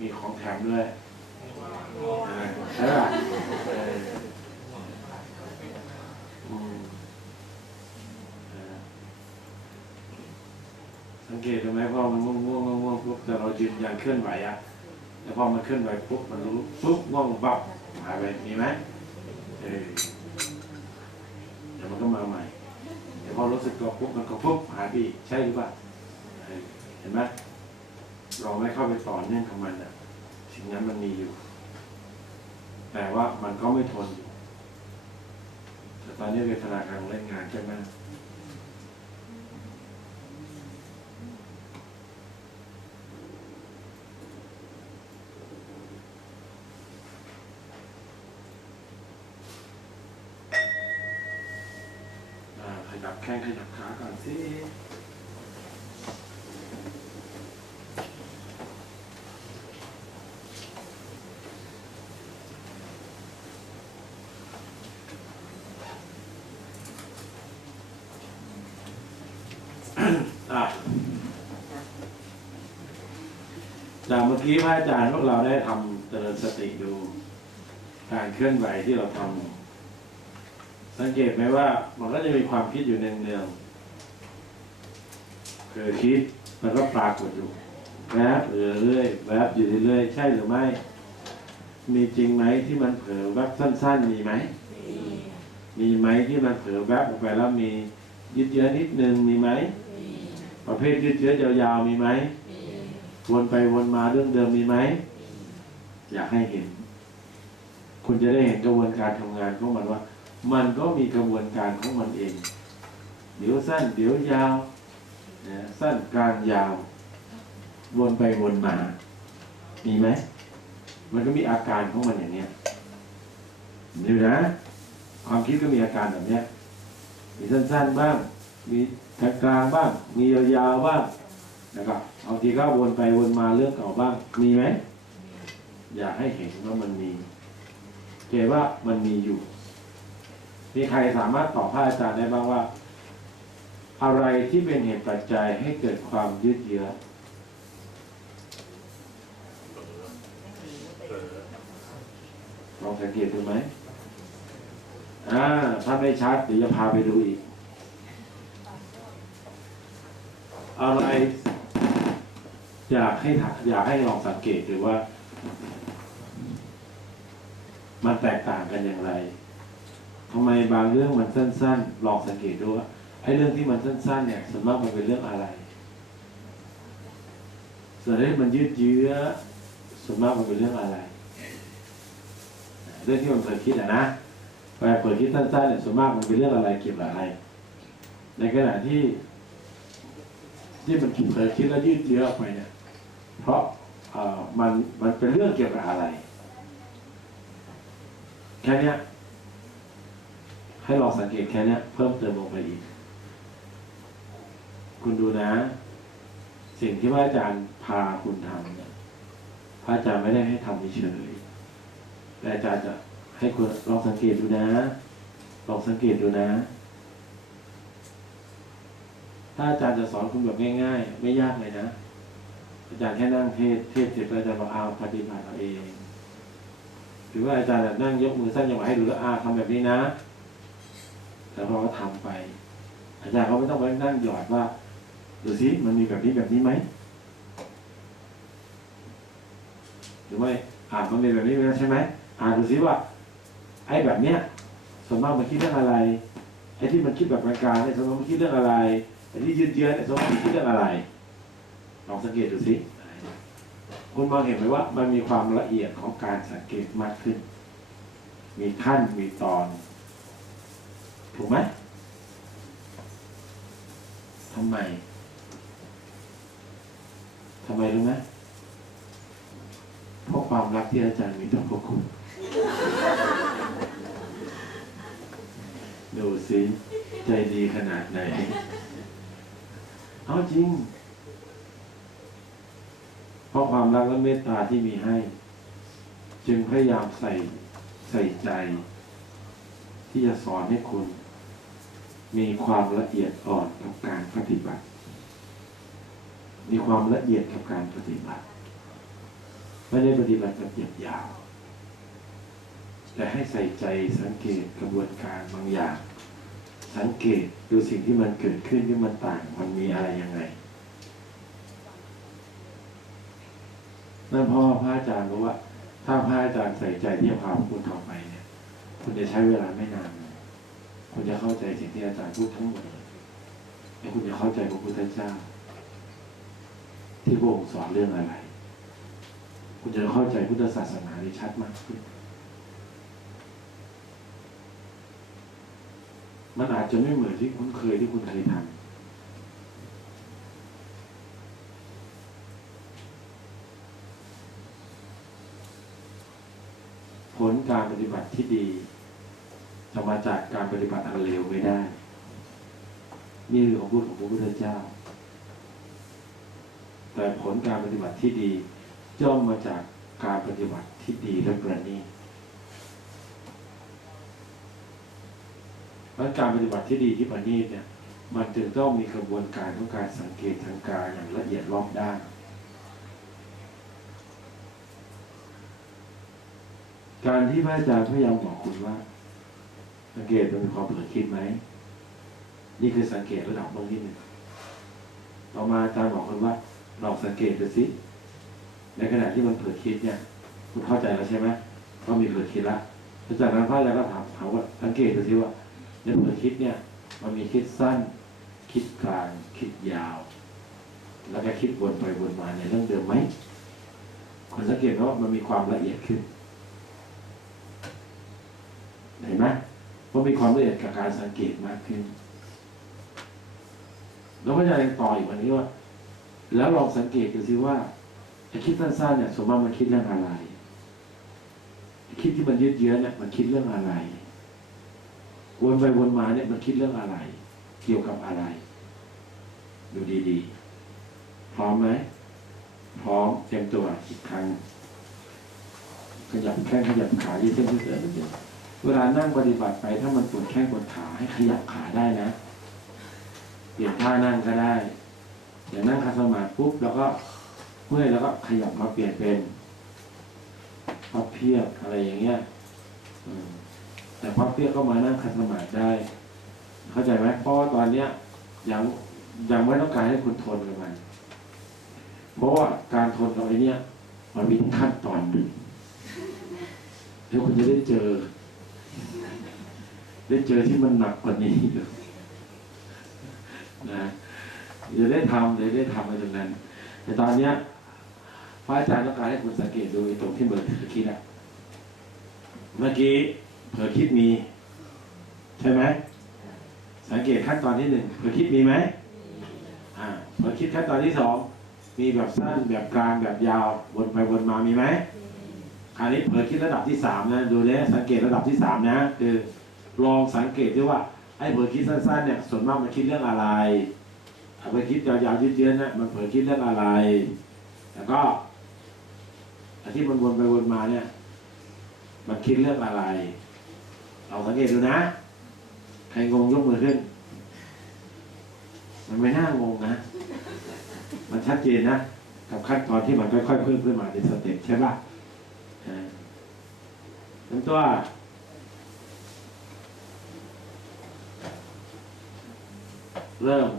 มีของแถมด้วยใช่ป่ะเอออืมสังเกตไหมพอมันง่วงง่วงง่วงง่วงปุ๊บแต่เรายืนยันเคลื่อนไหวอะแล้วพอมันเคลื่อนไหวปุ๊บมันรู้ปุ๊บง่วงบับหายไปมีไหมเออเดี๋ยวมันก็มาใหม่เดี๋ยวพอรู้สึกตัวปุ๊บมันก็ปุ๊บหายไปใช่หรือเปล่าเห็นไหม เราไม่เข้าไปต่อเนื่องกับมันอะสิ่งนั้นมันมีอยู่ แต่ว่ามันก็ไม่ทนอยู่ แต่ตอนนี้เวทนากำลังเล่นงานใช่ไหมขยับแข้งขยับขาก่อนสิ จากเมื่อกี้พระอาจารย์พวกเราได้ทำเจริญสติดูการเคลื่อนไหวที่เราทำสังเกตไหมว่า มันก็จะมีความคิดอยู่เนืองๆคือคิดมันก็ปรากฏอยู่แวบอยู่เรื่อยๆแวบอยู่เรื่อยๆใช่หรือไม่ มีจริงไหมที่มันเผลอแวบสั้น ๆ มีไหมมีไหมที่มันเผลอแวบออกไปแล้วมียึดเยื้อนิดนึงมีไหมประเภทยืดเยื้อยาวๆมีไหม วนไปวนมาเรื่องเดิมมีไหม อยากให้เห็น คุณจะได้เห็นกระบวนการทำงานของมันว่า มันก็มีกระบวนการของมันเอง เดี๋ยวสั้น เดี๋ยวยาวนะสั้นกลางยาว วนไปวนมา มีไหม มันก็มีอาการของมันอย่างเนี้ยดูนะ ความคิดก็มีอาการแบบเนี้ยมีสั้นๆบ้าง มีกลางๆบ้าง มียาวๆบ้าง นะครับบาทีก็วนไปวนมาเรื่องเก่าบ้าง มีไหม อยากให้เห็นว่ามันมีเห็นว่ามันมีอยู่ มีใครสามารถตอบพระอาจารย์ได้บ้างว่า อะไรที่เป็นเหตุปัจจัยให้เกิดความยืดเยื้อลองสังเกตดูไหมอ่าถ้าไม่ชัดเดี๋ยวจะพาไปดูอีก อะไร อยากให้อยากให้ลองสังเกตดูว่า มันแตกต่างกันอย่างไรทำไมบางเรื่องมันสั้น ๆ ลองสังเกตดูว่าไอ้เรื่องที่มันสั้น ๆ เนี่ยส่วนมากมันเป็นเรื่องอะไร ส่วนที่มันยืดเยื้อส่วนมากมันเป็นเรื่องอะไร เรื่องที่มันเผยคิดอะนะเวลาเผยคิดสั้นๆเนี่ยส่วนมากมันเป็นเรื่องอะไรเกี่ยวกับอะไร ในขณะที่ ที่มันเผยคิดแล้วยืดเยื้อออกไปเนี่ย เพราะมันมันเป็นเรื่องเกี่ยวกับอะไร แค่นี้ให้ลองสังเกตแค่นี้เพิ่มเติมลงไปอีก คุณดูนะ สิ่งที่พระอาจารย์พาคุณทำเนี่ยพระอาจารย์ไม่ได้ให้ทำเฉยแต่อาจารย์จะให้คุณลองสังเกตดูนะ ลองสังเกตดูนะ ถ้าอาจารย์จะสอนคุณแบบง่าย ๆ ไม่ยากเลยนะ อาจารย์แค่นั่งเทศเทศเสร็จแล้วอาจารย์บอกเอาปฏิบัติเอาเอง หรือว่าอาจารย์นั่งยกมือสร้างจังหวะให้ดูแล้วอาทำแบบนี้นะแล้วเราก็ทำไป อาจารย์เขาไม่ต้องไปนั่งหยอดว่าดูสิมันมีแบบนี้แบบนี้ไหมหรือไม่อ่านมันมีแบบนี้ไหมใช่ไหมอ่านดูสิว่าไอ้แบบเนี้ยส่วนมากมันคิดเรื่องอะไรไอ้ที่มันคิดแบบกลางๆเนี่ยส่วนมากมันคิดเรื่องอะไรไอ้ที่ยืนเยื้อเนี่ยส่วนมากมันคิดเรื่องอะไร ลองสังเกตดูสิคุณมองเห็นไหมว่า มันมีความละเอียดของการสังเกตมากขึ้น มีขั้นมีตอน ถูกไหมทำไมทำไมรู้ไหมเพราะความรักที่อาจารย์มีต่อพวกคุณดูสิใจดีขนาดไหน เอาจริง เพราะความรักและเมตตาที่มีให้ จึงพยายามใส่ใส่ใจ ที่จะสอนให้คุณ มีความละเอียดอ่อนกับการปฏิบัติ มีความละเอียดกับการปฏิบัติ ไม่ได้ปฏิบัติแบบหยาบๆแต่ให้ใส่ใจสังเกตกระบวนการบางอย่าง สังเกตดูสิ่งที่มันเกิดขึ้นที่มันต่าง มันมีอะไรยังไง นั่นเพราะว่าพระอาจารย์บอกว่า ถ้าพระอาจารย์ใส่ใจที่จะพาคุณต่อไปเนี่ย คุณจะใช้เวลาไม่นานเลยคุณจะเข้าใจสิ่งที่อาจารย์พูดทั้งหมดเลยและคุณจะเข้าใจพระพุทธเจ้า ที่พระองค์สอนเรื่องอะไร คุณจะเข้าใจพุทธศาสนาได้ชัดมากขึ้น มันอาจจะไม่เหมือนที่คุณเคยที่คุณเคยทำ ผล การปฏิบัติที่ดีจะมาจากการปฏิบัติอันเลวไม่ได้ นี่คือของพูดของพระพุทธเจ้า แต่ผลการปฏิบัติที่ดีย่อมมาจากการปฏิบัติที่ดีและประณีตเพราะการปฏิบัติที่ดีที่ประณีตเนี่ย มันจึงต้องมีกระบวนการของการสังเกตทางกายอย่างละเอียดรอบด้าน การที่พระอาจารย์พยายามบอกคุณว่า สังเกตมันมีความเผลอคิดไหม นี่คือสังเกตระดับเบื้องที่หนึ่งต่อมาอาจารย์บอกคุณว่าลองสังเกตดูสิ ในขณะที่มันเผลอคิดเนี่ย คุณเข้าใจแล้วใช่ไหมว่ามีเผลอคิดละแล้วจากนั้นพระอาจารย์ก็ถามเขาว่าสังเกตดูสิว่าในเผลอคิดเนี่ย มันมีคิดสั้น คิดกลาง คิดยาว แล้วก็คิดวนไปวนมาในเรื่องเดิมไหมคุณสังเกตว่ามันมีความละเอียดขึ้น เห็นไหมว่ามีความละเอียดกับการสังเกตมากขึ้น แล้วก็จะยังต่ออีกวันนี้ว่า แล้วลองสังเกตดูสิว่าไอ้คิดสั้นๆเนี่ยสมมติมันคิดเรื่องอะไรไอ้คิดที่มันยืดเยื้อเนี่ยมันคิดเรื่องอะไร วนไปวนมาเนี่ยมันคิดเรื่องอะไร เกี่ยวกับอะไร ดูดีๆ พร้อมไหมพร้อมเตรียมตัวอีกครั้งขยับแข้งขยับขายืดเส้นยืดเส้นนิดเดียว เวลานั่งปฏิบัติไปถ้ามันปวดแข้งปวดขาให้ขยับขาได้นะ เปลี่ยนท่านั่งก็ได้อย่างนั่งคาสมาธิปุ๊บแล้วก็เมื่อยแล้วก็ขยับมาเปลี่ยนเป็นพับเพียบอะไรอย่างเงี้ยแต่พับเพียบก็มานั่งคาสมาธิได้ เข้าใจไหมเพราะว่าตอนเนี้ยยังยังไม่ต้องการให้คุณทนกับมันเพราะว่าการทนกับไอ้เนี้ยมันมีขั้นตอนหนึ่งเดี๋ยวคุณจะได้เจอ ได้เจอที่มันหนักกว่านี้อีกนะเดี๋ยวได้ทำเดี๋ยวได้ทำไปตรงนั้น แต่ตอนเนี้ยพระอาจารย์ต้องการให้คุณสังเกตดูตรงที่เบอร์เผอคิดอะเมื่อกี้เผลอคิดมี ใช่ไหมสังเกตขั้นตอนที่หนึ่งเผลอคิดมีไหมอ่าเผลอคิดขั้นตอนที่สองมีแบบสั้นแบบกลางแบบยาววนไปวนมามีไหม ราวนี้เผลอคิดระดับที่สามนะดูเนี่ยสังเกตระดับที่สามนะคือลองสังเกตด้วยว่าไอ้เผลอคิดสั้นๆเนี่ยส่วนมากมันคิดเรื่องอะไรถ้าเผลอคิดยาวๆยืดๆนะมันเผลอคิดเรื่องอะไร แล้วก็อที่มันวนไปวนมาเนี่ย มันคิดเรื่องอะไรลองสังเกตดูนะ ใครงงยกมือขึ้น มันไม่น่างงนะ มันชัดเจนนะ กับขั้นตอนที่มันค่อยๆเพิ่มขึ้นมาในสเต็ปใช่ป่ะ อ่าทั้งตัวเริ่ม